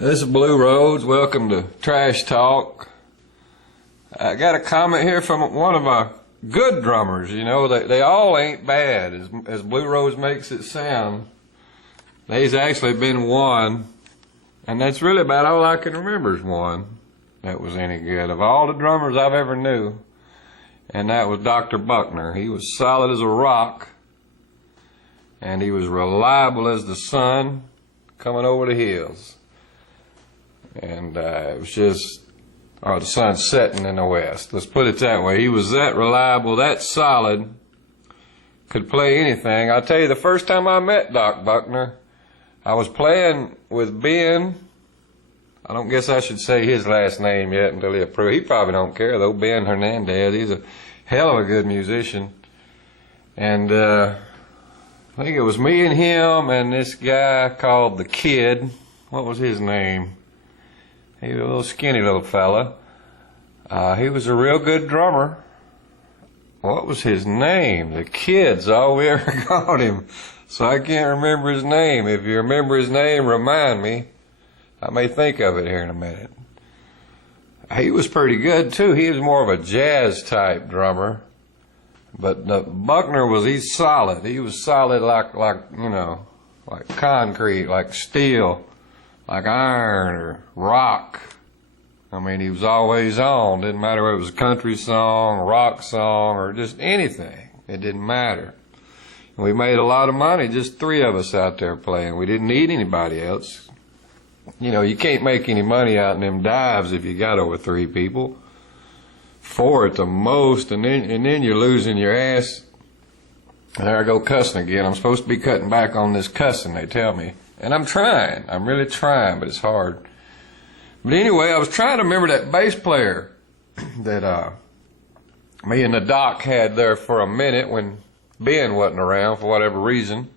This is Blue Rhodes. Welcome to Trash Talk. I got a comment here from one of my good drummers. You know, they all ain't bad, as Blue Rhodes makes it sound. There's actually been one, and that's really about all I can remember is one that was any good of all the drummers I've ever knew, and that was Dr. Buckner. He was solid as a rock, and he was reliable as the sun coming over the hills. And it was just, the sun setting in the west. Let's put it that way. He was that reliable, that solid, could play anything. I'll tell you, the first time I met Doc Buckner, I was playing with Ben. I don't guess I should say his last name yet until he approves. He probably don't care, though. Ben Hernandez. He's a hell of a good musician. And I think it was me and him and this guy called the Kid. What was his name? He was a little skinny little fella. He was a real good drummer. What was his name? The Kid's all we ever called him. So I can't remember his name. If you remember his name, remind me. I may think of it here in a minute. He was pretty good too. He was more of a jazz type drummer. But Buckner he's solid. He was solid like concrete, like steel, like iron or rock. I mean, he was always on. Didn't matter whether it was a country song, a rock song, or just anything. It didn't matter. And we made a lot of money, just three of us out there playing. We didn't need anybody else. You know, you can't make any money out in them dives if you got over three people. Four at the most, and then you're losing your ass. And there I go cussing again. I'm supposed to be cutting back on this cussing, they tell me. And I'm trying. I'm really trying, but it's hard. But anyway, I was trying to remember that bass player that me and the Doc had there for a minute when Ben wasn't around for whatever reason.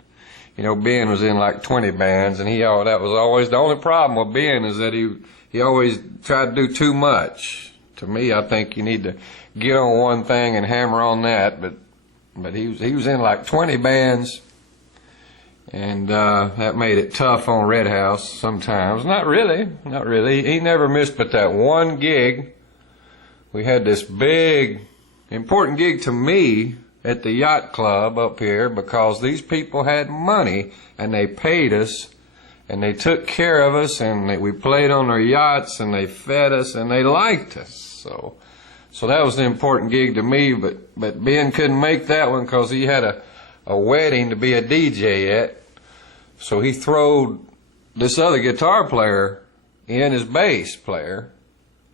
You know, Ben was in like 20 bands, and that was always the only problem with Ben, is that he always tried to do too much. To me, I think you need to get on one thing and hammer on that, but he was in like 20 bands. And that made it tough on Red House sometimes. Not really. He never missed but that one gig. We had this big, important gig to me at the yacht club up here because these people had money and they paid us and they took care of us and we played on their yachts and they fed us and they liked us. So that was the important gig to me, but Ben couldn't make that one because he had a wedding to be a DJ at. So he throwed this other guitar player in as bass player.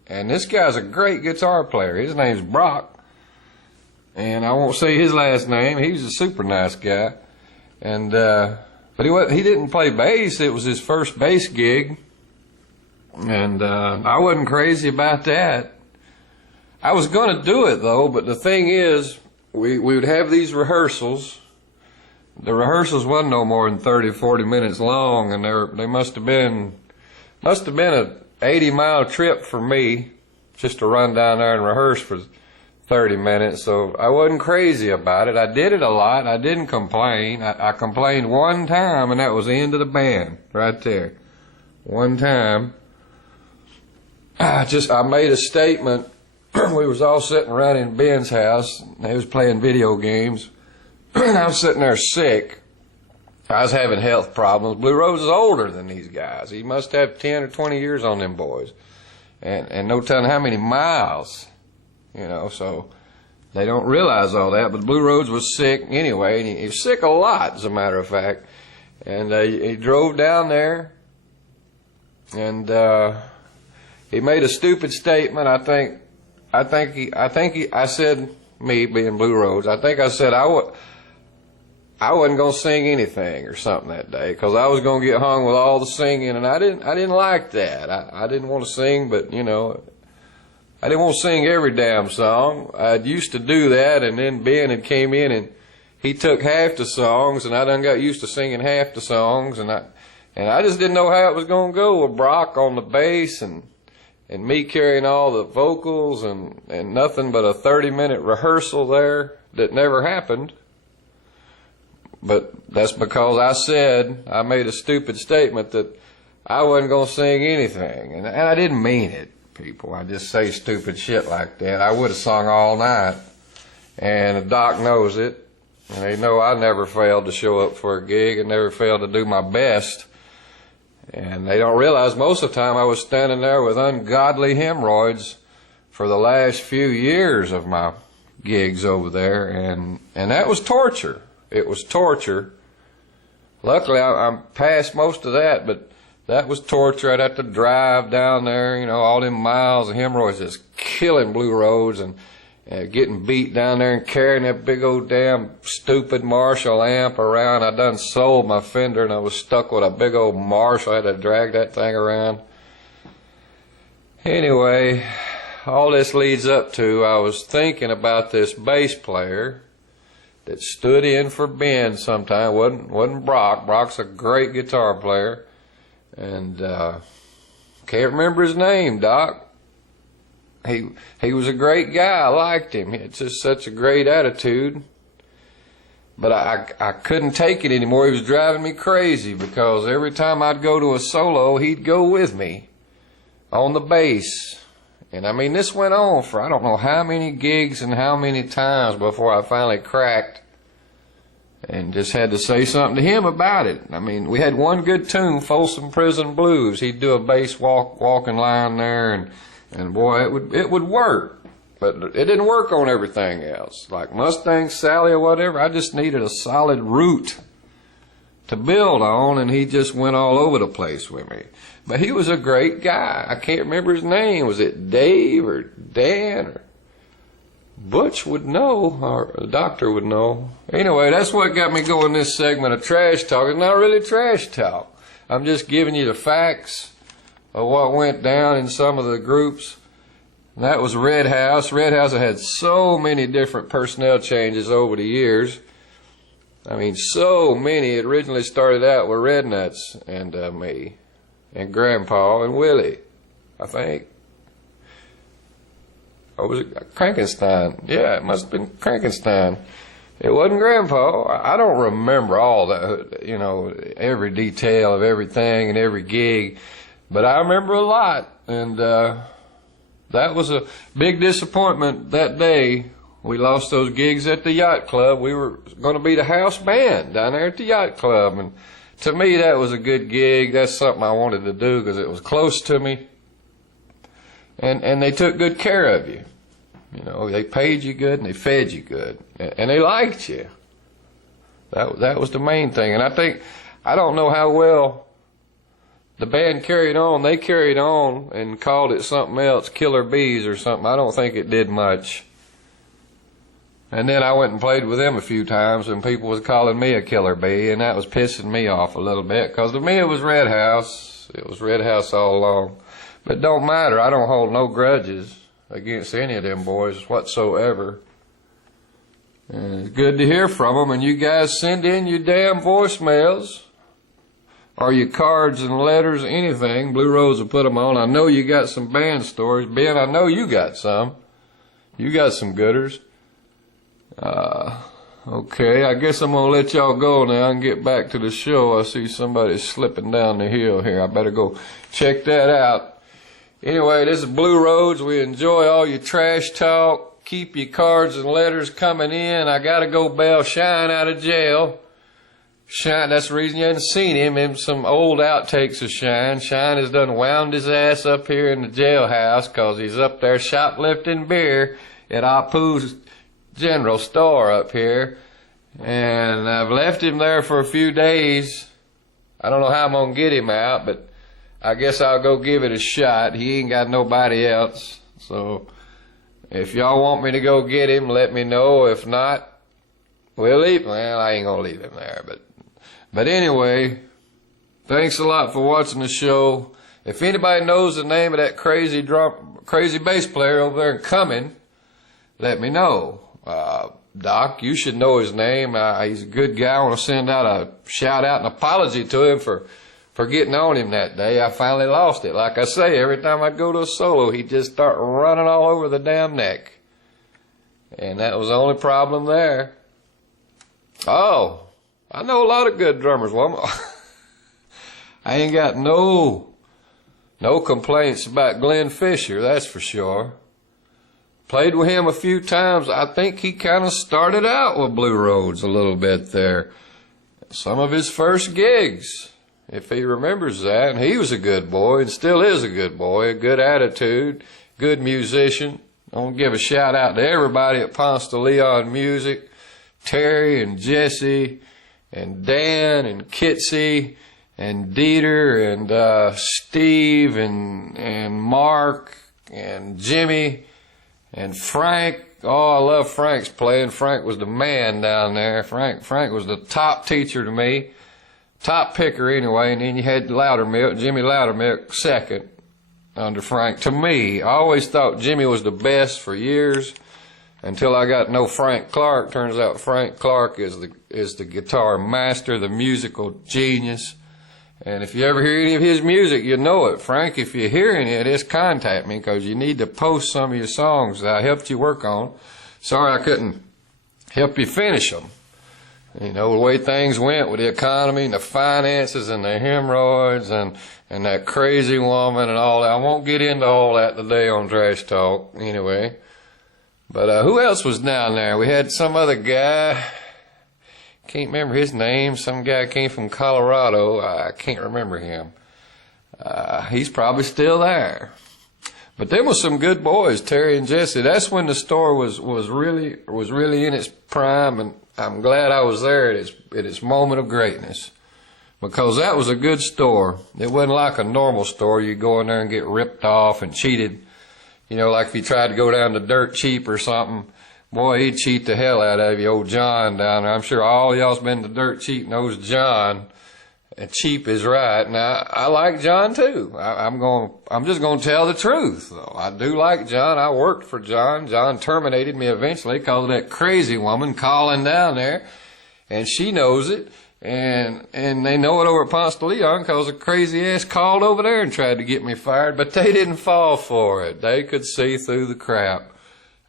And this guy's a great guitar player. His name's Brock. And I won't say his last name. He was a super nice guy. And but he didn't play bass. It was his first bass gig. And I wasn't crazy about that. I was going to do it, though, but the thing is, we would have these rehearsals. The rehearsals wasn't no more than 30, 40 minutes long, and they must have been a 80-mile trip for me just to run down there and rehearse for 30 minutes. So I wasn't crazy about it. I did it a lot. I didn't complain. I complained one time, and that was the end of the band right there. One time, I made a statement. We was all sitting around in Ben's house. They was playing video games. I was sitting there sick. I was having health problems. Blue Rhodes is older than these guys. He must have 10 or 20 years on them boys. And no telling how many miles, you know, so they don't realize all that. But Blue Rhodes was sick anyway, and he was sick a lot, as a matter of fact. And he drove down there, and he made a stupid statement. I said, me being Blue Rhodes, I said I wasn't going to sing anything or something that day because I was going to get hung with all the singing, and I didn't like that. I didn't want to sing, but, you know, I didn't want to sing every damn song. I used to do that, and then Ben had came in, and he took half the songs, and I done got used to singing half the songs, and I just didn't know how it was going to go with Brock on the bass and me carrying all the vocals and nothing but a 30-minute rehearsal there that never happened. But that's because I made a stupid statement that I wasn't going to sing anything. And I didn't mean it, people. I just say stupid shit like that. I would have sung all night. And the doc knows it. And they know I never failed to show up for a gig and never failed to do my best. And they don't realize most of the time I was standing there with ungodly hemorrhoids for the last few years of my gigs over there. And that was torture. It was torture. Luckily, I'm past most of that, but that was torture. I'd have to drive down there, you know, all them miles of hemorrhoids just killing Blue Roads and getting beat down there and carrying that big old damn stupid Marshall amp around. I done sold my Fender and I was stuck with a big old Marshall. I had to drag that thing around. Anyway, all this leads up to I was thinking about this bass player that stood in for Ben sometime. Wasn't Brock. Brock's a great guitar player. And can't remember his name, Doc. He was a great guy. I liked him. He had just such a great attitude. But I couldn't take it anymore. He was driving me crazy because every time I'd go to a solo, he'd go with me on the bass. And I mean, this went on for I don't know how many gigs and how many times before I finally cracked and just had to say something to him about it. I mean, we had one good tune, Folsom Prison Blues. He'd do a bass walking line there, and boy, it would work. But it didn't work on everything else. Like Mustang Sally or whatever, I just needed a solid root to build on, and he just went all over the place with me. But he was a great guy. I can't remember his name. Was it Dave or Dan or Butch would know, or the doctor would know. Anyway, that's what got me going this segment of Trash Talk. It's not really trash talk. I'm just giving you the facts of what went down in some of the groups. And that was Red House. Red House had so many different personnel changes over the years. I mean, so many. It originally started out with Red Nuts and me and Grandpa and Willie, I think. Or was it Crankenstein? Yeah, it must have been Crankenstein. It wasn't Grandpa. I don't remember all that, you know, every detail of everything and every gig, but I remember a lot. And that was a big disappointment that day. We lost those gigs at the Yacht Club. We were going to be the house band down there at the Yacht Club. And to me, that was a good gig. That's something I wanted to do because it was close to me. And they took good care of you. You know, they paid you good and they fed you good. And they liked you. That was the main thing. And I don't know how well the band carried on. They carried on and called it something else, Killer Bees or something. I don't think it did much. And then I went and played with them a few times and people was calling me a killer bee, and that was pissing me off a little bit because to me it was Red House. It was Red House all along. But it don't matter. I don't hold no grudges against any of them boys whatsoever. And it's good to hear from them. And you guys send in your damn voicemails or your cards and letters, anything. Blue Rose will put them on. I know you got some band stories. Ben, I know you got some. You got some gooders. Okay, I guess I'm going to let y'all go now and get back to the show. I see somebody slipping down the hill here. I better go check that out. Anyway, this is Blue Roads. We enjoy all your trash talk. Keep your cards and letters coming in. I got to go bail Shine out of jail. Shine, that's the reason you haven't seen him. In some old outtakes of Shine. Shine has done wound his ass up here in the jailhouse because he's up there shoplifting beer at Apu's General Store up here. And I've left him there for a few days. I don't know how I'm going to get him out, but I guess I'll go give it a shot. He ain't got nobody else. So if y'all want me to go get him, let me know. If not, we'll leave. Well, I ain't going to leave him there. But anyway, thanks a lot for watching the show. If anybody knows the name of that crazy bass player over there in Cumming, let me know. Doc, you should know his name. He's a good guy. I want to send out a shout out and apology to him for getting on him that day. I finally lost it. Like I say, every time I'd go to a solo, he'd just start running all over the damn neck. And that was the only problem there. Oh, I know a lot of good drummers. Well, I ain't got no complaints about Glenn Fisher, that's for sure. Played with him a few times. I think he kind of started out with Blue Roads a little bit there. Some of his first gigs, if he remembers that. And he was a good boy and still is a good boy, a good attitude, good musician. I want to give a shout out to everybody at Ponce de Leon Music, Terry and Jesse and Dan and Kitsy and Dieter and Steve and Mark and Jimmy and Frank. Oh, I love Frank's playing. Frank was the man down there. Frank was the top teacher to me, top picker anyway. And then you had Jimmy Loudermilk second under Frank. To me, I always thought Jimmy was the best for years until I got to know Frank Clark. Turns out Frank Clark is the guitar master, the musical genius. And if you ever hear any of his music, you know it. Frank, if you hear any of this, contact me, because you need to post some of your songs that I helped you work on. Sorry I couldn't help you finish them. You know, the way things went with the economy and the finances and the hemorrhoids and that crazy woman and all that. I won't get into all that today on Trash Talk anyway. But who else was down there? We had some other guy. Can't remember his name. Some guy came from Colorado. I can't remember him. He's probably still there. But them was some good boys, Terry and Jesse. That's when the store was really in its prime, and I'm glad I was there at its moment of greatness, because that was a good store. It wasn't like a normal store. You go in there and get ripped off and cheated. You know, like if you tried to go down to Dirt Cheap or something. Boy, he'd cheat the hell out of you, old John down there. I'm sure all y'all's been to Dirt Cheap knows John. And cheap is right. Now, I like John too. I'm just gonna tell the truth, though. I do like John. I worked for John. John terminated me eventually because of that crazy woman calling down there. And she knows it. And they know it over at Ponce de Leon because a crazy ass called over there and tried to get me fired. But they didn't fall for it. They could see through the crap.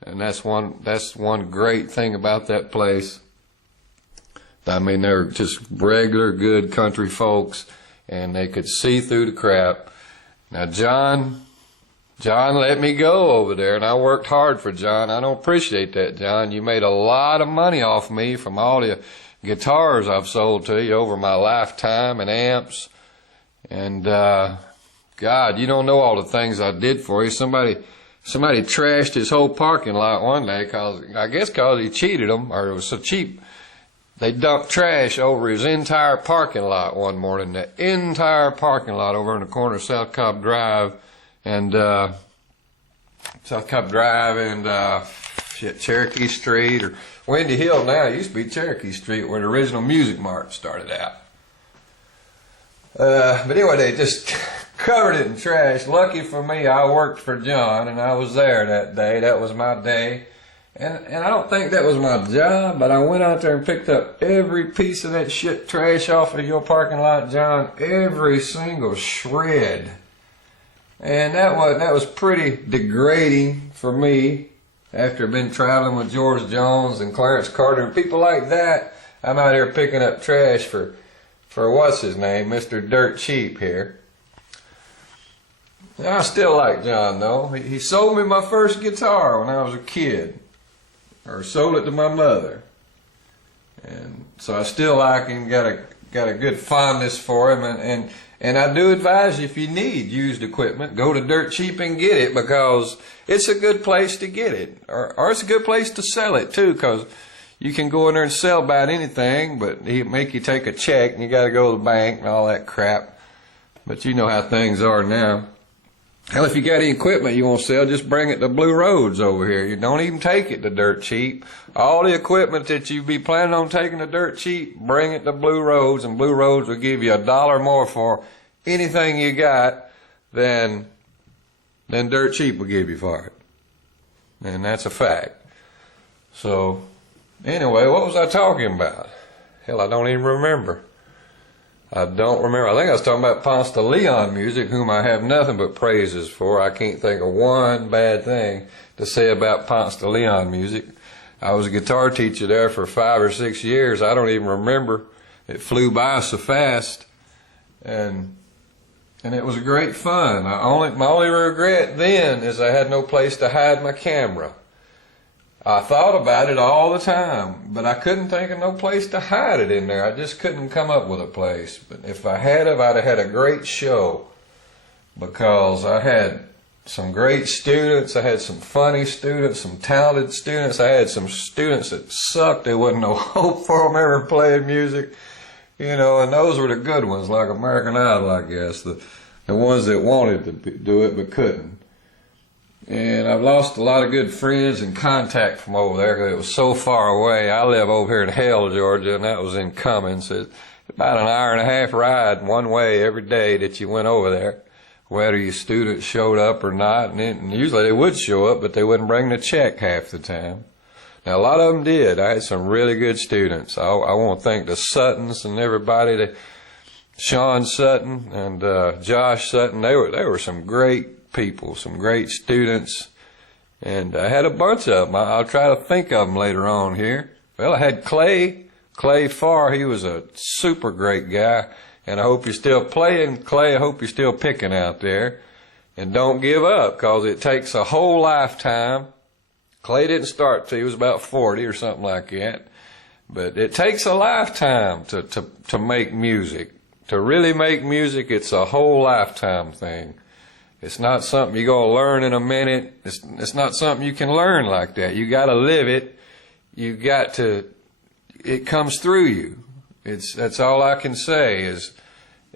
And that's one great thing about that place. I mean, they're just regular good country folks, and they could see through the crap. Now, John let me go over there, and I worked hard for John. I don't appreciate that, John. You made a lot of money off me from all the guitars I've sold to you over my lifetime and amps. And, God, you don't know all the things I did for you. Somebody trashed his whole parking lot one day because he cheated them, or it was so cheap. They dumped trash over his entire parking lot one morning. The entire parking lot over in the corner of South Cobb Drive and Cherokee Street, or Windy Hill now. It used to be Cherokee Street where the original Music Mart started out. But anyway, they just covered it in trash. Lucky for me, I worked for John, and I was there that day. That was my day. And I don't think that was my job, but I went out there and picked up every piece of that shit trash off of your parking lot, John. Every single shred. And that was pretty degrading for me after I've been traveling with George Jones and Clarence Carter and people like that. I'm out here picking up trash for what's his name, Mr. Dirt Cheap here. I still like John, though. He sold me my first guitar when I was a kid, or sold it to my mother, and so I still like him. Got a good fondness for him, and I do advise you, if you need used equipment, go to Dirt Cheap and get it, because it's a good place to get it, or it's a good place to sell it too, because you can go in there and sell about anything, but he'll make you take a check and you got to go to the bank and all that crap. But you know how things are now. Hell, if you got any equipment you want to sell, just bring it to Blue Roads over here. You don't even take it to Dirt Cheap. All the equipment that you be planning on taking to Dirt Cheap, bring it to Blue Roads, and Blue Roads will give you $1 more for anything you got than Dirt Cheap will give you for it. And that's a fact. So, anyway, what was I talking about? Hell, I don't even remember. I don't remember. I think I was talking about Ponce de Leon Music, whom I have nothing but praises for. I can't think of one bad thing to say about Ponce de Leon Music. I was a guitar teacher there for 5 or 6 years. I don't even remember. It flew by so fast. And and it was great fun. My only regret then is I had no place to hide my camera. I thought about it all the time, but I couldn't think of no place to hide it in there. I just couldn't come up with a place. But if I had I'd have had a great show, because I had some great students. I had some funny students, some talented students. I had some students that sucked. There wasn't no hope for them ever playing music, you know, and those were the good ones, like American Idol, I guess, the ones that wanted to do it but couldn't. And I've lost a lot of good friends and contact from over there because it was so far away. I live over here in Hale, Georgia, and that was in Cummins. It's about an hour-and-a-half ride one way every day that you went over there, whether your students showed up or not. And usually they would show up, but they wouldn't bring the check half the time. Now, a lot of them did. I had some really good students. I want to thank the Suttons and everybody, Sean Sutton and Josh Sutton. They were some great people, some great students, and I had a bunch of them. I'll try to think of them later on here. Well, I had Clay Farr. He was a super great guy, and I hope you're still playing, Clay. I hope you're still picking out there, and don't give up, because it takes a whole lifetime. Clay didn't start till he was about 40 or something like that, but it takes a lifetime to make music. To really make music, it's a whole lifetime thing. It's not something you're going to learn in a minute. It's not something you can learn like that. You got to live it. You got to, it comes through you. That's all I can say is,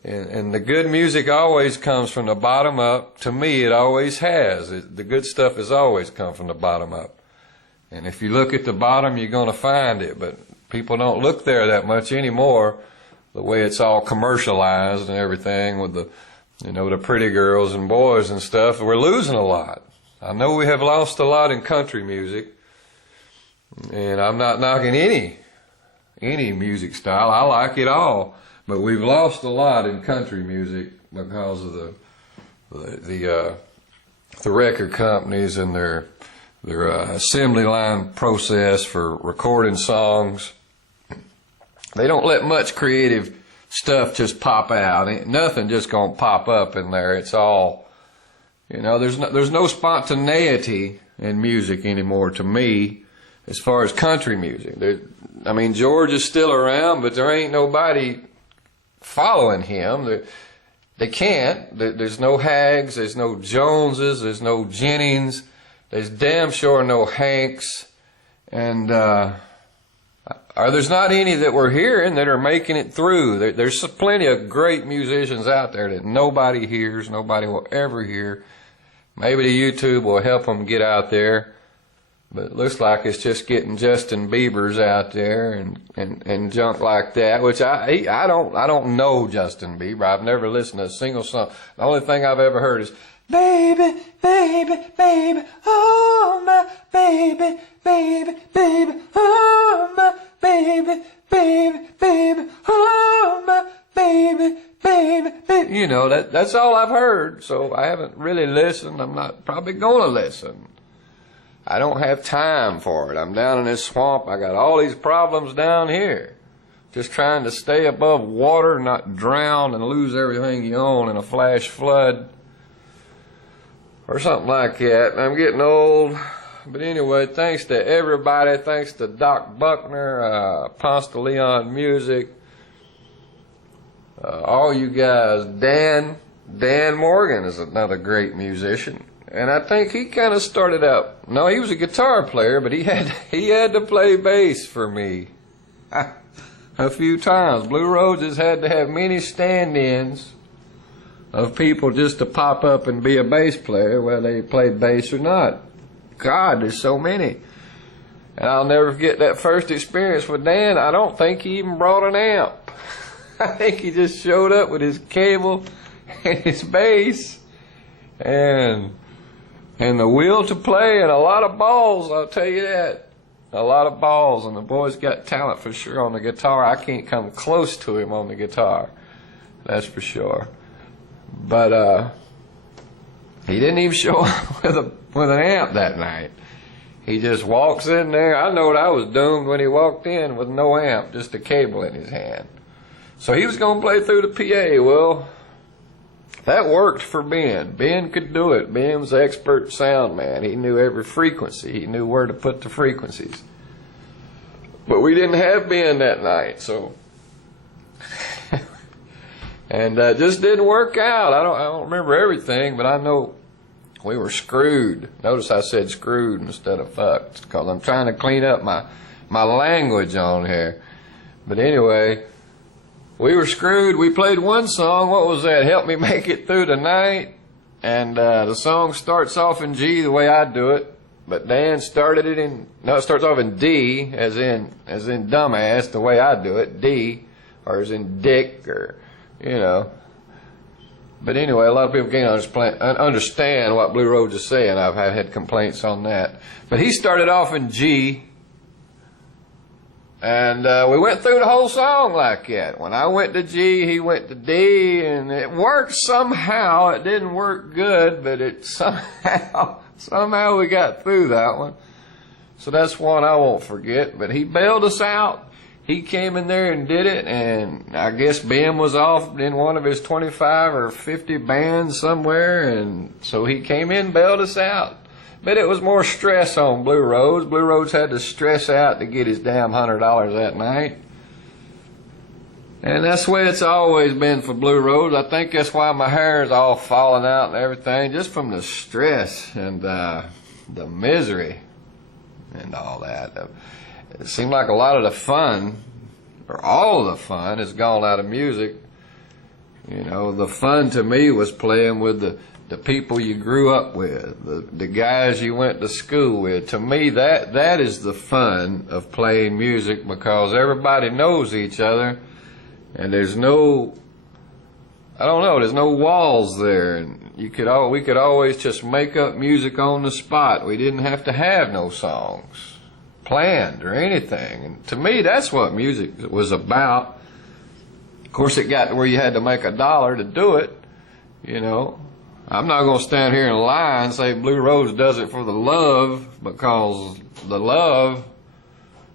and the good music always comes from the bottom up. To me, it always has. The good stuff has always come from the bottom up. And if you look at the bottom, you're going to find it. But people don't look there that much anymore, the way it's all commercialized and everything with the, you know, the pretty girls and boys and stuff. We're losing a lot. I know we have lost a lot in country music, and I'm not knocking any music style. I like it all, but we've lost a lot in country music because of the record companies and their assembly line process for recording songs. They don't let much creative stuff just pop out. Ain't nothing just gonna pop up in there. It's all, you know, there's no spontaneity in music anymore to me, as far as country music. I mean, George is still around, but there ain't nobody following him. They can't. There's no Hags, there's no Joneses, there's no Jennings, there's damn sure no Hanks, and there's not any that we're hearing that are making it through. There's plenty of great musicians out there that nobody hears, nobody will ever hear. Maybe the YouTube will help them get out there, but it looks like it's just getting Justin Bieber's out there and junk like that, which I don't know Justin Bieber. I've never listened to a single song. The only thing I've ever heard is baby, baby, baby, oh my baby, baby, baby, oh my baby, baby, baby, oh my baby, baby, baby. You know, that's all I've heard, so I haven't really listened. I'm not probably gonna listen. I don't have time for it. I'm down in this swamp. I got all these problems down here. Just trying to stay above water, not drown and lose everything you own in a flash flood or something like that. I'm getting old. But anyway, thanks to everybody. Thanks to Doc Buckner, Ponce de Leon Music, all you guys. Dan Morgan is another great musician. And I think he kind of started out, no, he was a guitar player, but he had to play bass for me a few times. Blue Roses had to have many stand-ins of people just to pop up and be a bass player, whether they played bass or not. God, there's so many. And I'll never forget that first experience with Dan. I don't think he even brought an amp. I think he just showed up with his cable and his bass and the will to play and a lot of balls, I'll tell you that. A lot of balls, and the boy's got talent for sure on the guitar. I can't come close to him on the guitar, that's for sure. But he didn't even show up with an amp that night. He just walks in there. I know I was doomed when he walked in with no amp, just a cable in his hand. So he was going to play through the PA. Well, That worked for Ben. Ben could do it. Ben was an expert sound man. He knew every frequency. He knew where to put the frequencies. But we didn't have Ben that night, so and just didn't work out. I don't remember everything, but I know we were screwed. Notice I said screwed instead of fucked, because I'm trying to clean up my language on here. But anyway, we were screwed. We played one song. What was that? Help Me Make It Through the Night. And the song starts off in G the way I do it. But Dan started it in, no, it starts off in D, as in dumbass, the way I do it, D, or as in dick, or, you know. But anyway, a lot of people can't understand what Blue Roads is saying. I've had complaints on that. But he started off in G, and we went through the whole song like that. When I went to G, he went to D, and it worked somehow. It didn't work good, but it somehow we got through that one. So that's one I won't forget. But he bailed us out. He came in there and did it, and I guess Ben was off in one of his 25 or 50 bands somewhere, and so he came in and bailed us out. But it was more stress on Blue Roads. Blue Roads had to stress out to get his damn $100 that night. And that's the way it's always been for Blue Roads. I think that's why my hair is all falling out and everything, just from the stress and the misery and all that. It seemed like a lot of the fun, or all of the fun, has gone out of music. You know, the fun to me was playing with the people you grew up with, the guys you went to school with. To me, that is the fun of playing music, because everybody knows each other, and there's no, I don't know, there's no walls there, and we could always just make up music on the spot. We didn't have to have no songs planned or anything. And to me, that's what music was about. Of course, it got to where you had to make $1 to do it, you know. I'm not going to stand here and lie and say Blue Roads does it for the love, because the love,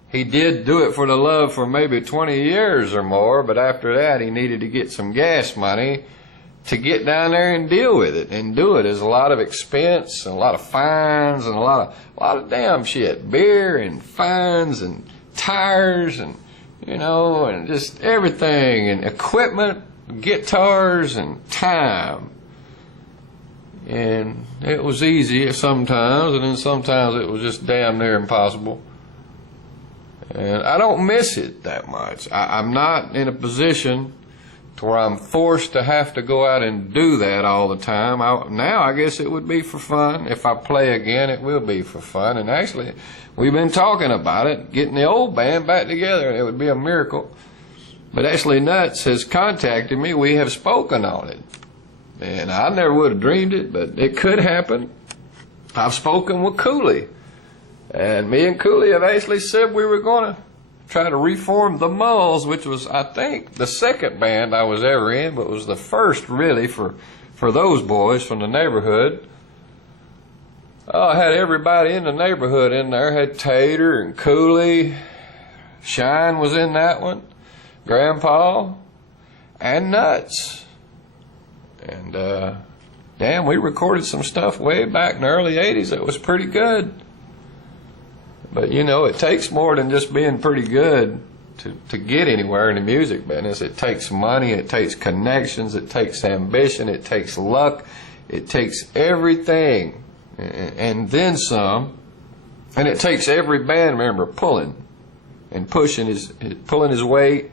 he did do it for the love for maybe 20 years or more, but after that he needed to get some gas money to get down there and deal with it and do it. There's a lot of expense and a lot of fines and a lot of damn shit. Beer and fines and tires and, you know, and just everything, and equipment, guitars, and time. And it was easy sometimes, and then sometimes it was just damn near impossible. And I don't miss it that much. I'm not in a position to where I'm forced to have to go out and do that all the time. Now I guess it would be for fun. If I play again, it will be for fun. And actually, we've been talking about it, getting the old band back together. It would be a miracle. But Ashley Nuts has contacted me. We have spoken on it. And I never would have dreamed it, but it could happen. I've spoken with Cooley. And me and Cooley have actually said we were going to try to reform the Mulls, which was, I think, the second band I was ever in, but was the first really for those boys from the neighborhood. Oh, I had everybody in the neighborhood in there. I had Tater and Cooley. Shine was in that one. Grandpa. And Nuts. And, damn, we recorded some stuff way back in the early 80s that was pretty good. But, you know, it takes more than just being pretty good to get anywhere in the music business. It takes money, it takes connections, it takes ambition, it takes luck, it takes everything, and then some. And it takes every band member pulling and pushing pulling his weight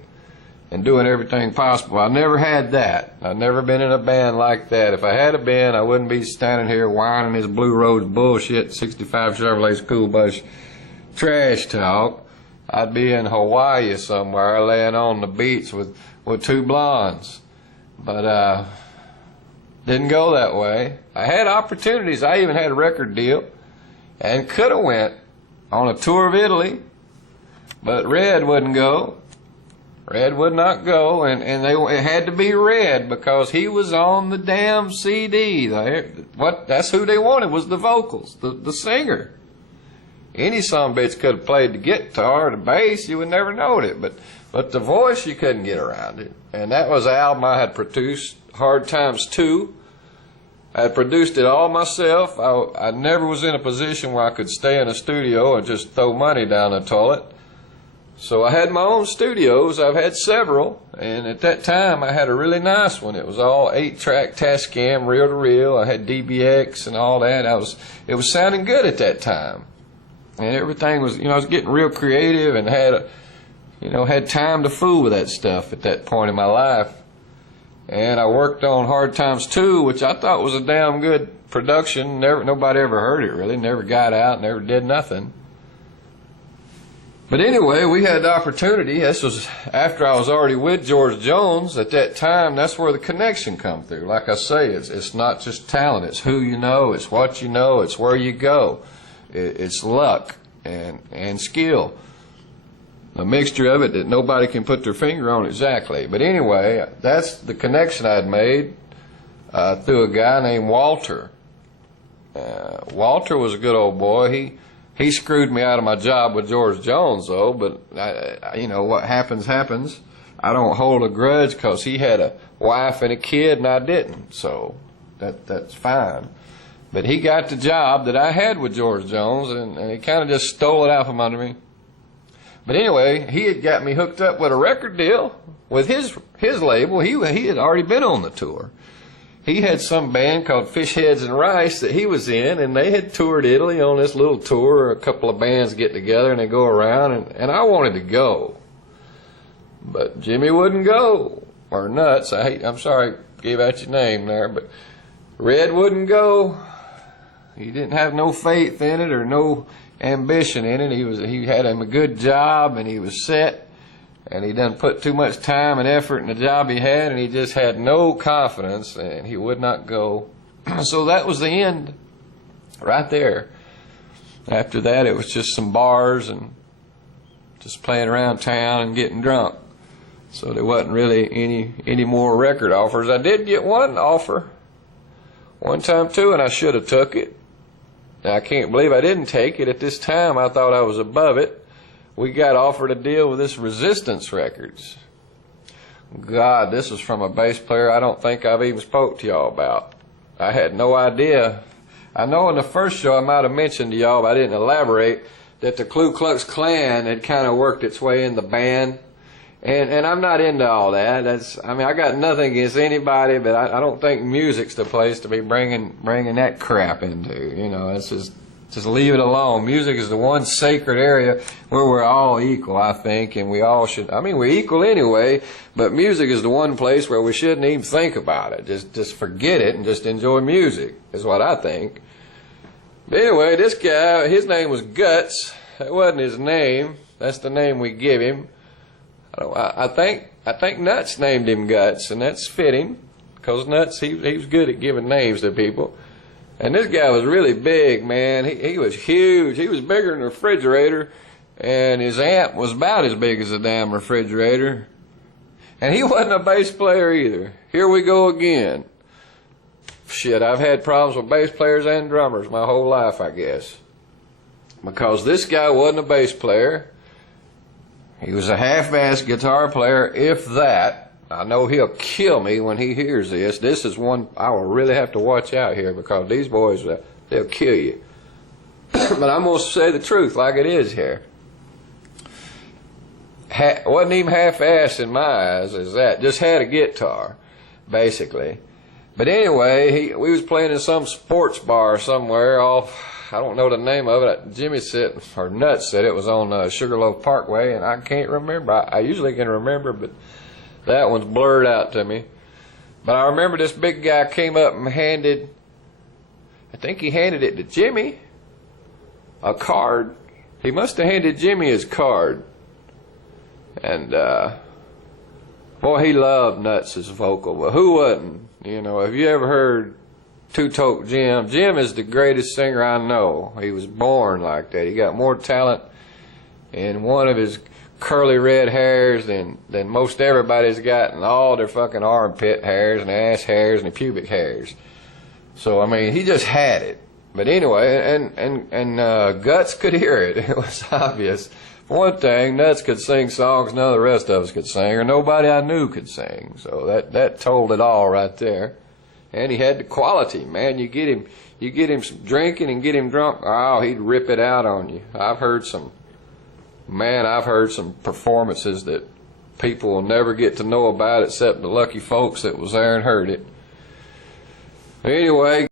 and doing everything possible. I never had that. I've never been in a band like that. If I had a band, I wouldn't be standing here whining this Blue Roads bullshit, 65 Chevrolet School Bus trash talk. I'd be in Hawaii somewhere laying on the beach with two blondes. But didn't go that way. I had opportunities. I even had a record deal and could have went on a tour of Italy, but Red wouldn't go. Red would not go, and it had to be Red because he was on the damn CD. That's who they wanted, was the vocals, the singer. Any sumbitch could have played the guitar or the bass, you would never know it. But the voice, you couldn't get around it. And that was an album I had produced Hard Times 2. I had produced it all myself. I never was in a position where I could stay in a studio and just throw money down the toilet. So I had my own studios. I've had several, and at that time I had a really nice one. It was all 8-track Tascam, reel to reel. I had DBX and all that. It was sounding good at that time, and everything was, I was getting real creative and had time to fool with that stuff at that point in my life. And I worked on Hard Times 2, which I thought was a damn good production. Nobody ever heard it really. Never got out. Never did nothing. But anyway, we had the opportunity. This was after I was already with George Jones. At that time, that's where the connection come through. Like I say, it's not just talent. It's who you know. It's what you know. It's where you go. It's luck and skill. A mixture of it that nobody can put their finger on exactly. But anyway, that's the connection I'd made through a guy named Walter. Walter was a good old boy. He screwed me out of my job with George Jones, though, but what happens, happens. I don't hold a grudge because he had a wife and a kid and I didn't, so that's fine. But he got the job that I had with George Jones, and he kind of just stole it out from under me. But anyway, he had got me hooked up with a record deal with his label. He had already been on the tour. He had some band called Fish Heads and Rice that he was in, and they had toured Italy on this little tour. A couple of bands get together and they go around, and I wanted to go. But Jimmy wouldn't go. Or Nuts. I'm sorry, gave out your name there, but Red wouldn't go. He didn't have no faith in it or no ambition in it. He had him a good job and he was set. And he done put too much time and effort in the job he had, and he just had no confidence, and he would not go. So that was the end right there. After that, it was just some bars and just playing around town and getting drunk. So there wasn't really any more record offers. I did get one offer one time, too, and I should have took it. Now, I can't believe I didn't take it. At this time, I thought I was above it. We got offered a deal with this Resistance Records. God, this was from a bass player I don't think I've even spoke to y'all about. I had no idea. I know in the first show I might have mentioned to y'all, but I didn't elaborate, that the Ku Klux Klan had kind of worked its way in the band. And I'm not into all that. I got nothing against anybody, but I don't think music's the place to be bringing that crap into. It's just leave it alone. Music is the one sacred area where we're all equal, I think, and we all should. We're equal anyway, but music is the one place where we shouldn't even think about it. Just forget it and just enjoy music, is what I think. But anyway, this guy, his name was Guts. That wasn't his name. That's the name we give him. I think Nuts named him Guts, and that's fitting, because Nuts, he was good at giving names to people. And this guy was really big, man. He was huge. He was bigger than a refrigerator, and his amp was about as big as a damn refrigerator. And he wasn't a bass player either. Here we go again. Shit, I've had problems with bass players and drummers my whole life, I guess. Because this guy wasn't a bass player. He was a half-ass guitar player, if that. I know he'll kill me when he hears this. This is one I will really have to watch out here, because these boys, they'll kill you. But I'm going to say the truth like it is here. Wasn't even half-assed in my eyes as that. Just had a guitar, basically. But anyway, we was playing in some sports bar somewhere off, I don't know the name of it. Jimmy said, or Nuts said it was on Sugarloaf Parkway, and I can't remember. I usually can remember, but that one's blurred out to me. But I remember this big guy came up and I think he handed it to Jimmy, a card. He must have handed Jimmy his card. And, boy, he loved Nuts' vocal. But who wouldn't? Have you ever heard Two-Toke Jim? Jim is the greatest singer I know. He was born like that. He got more talent in one of his curly red hairs than most everybody's got in all their fucking armpit hairs and ass hairs and pubic hairs. So he just had it. But anyway, and Guts could hear it. It was obvious For one thing, Nuts could sing songs none of the rest of us could sing, or nobody I knew could sing. So that told it all right there. And he had the quality, man. You get him some drinking and get him drunk, oh, he'd rip it out on you. I've heard some performances that people will never get to know about except the lucky folks that was there and heard it. Anyway,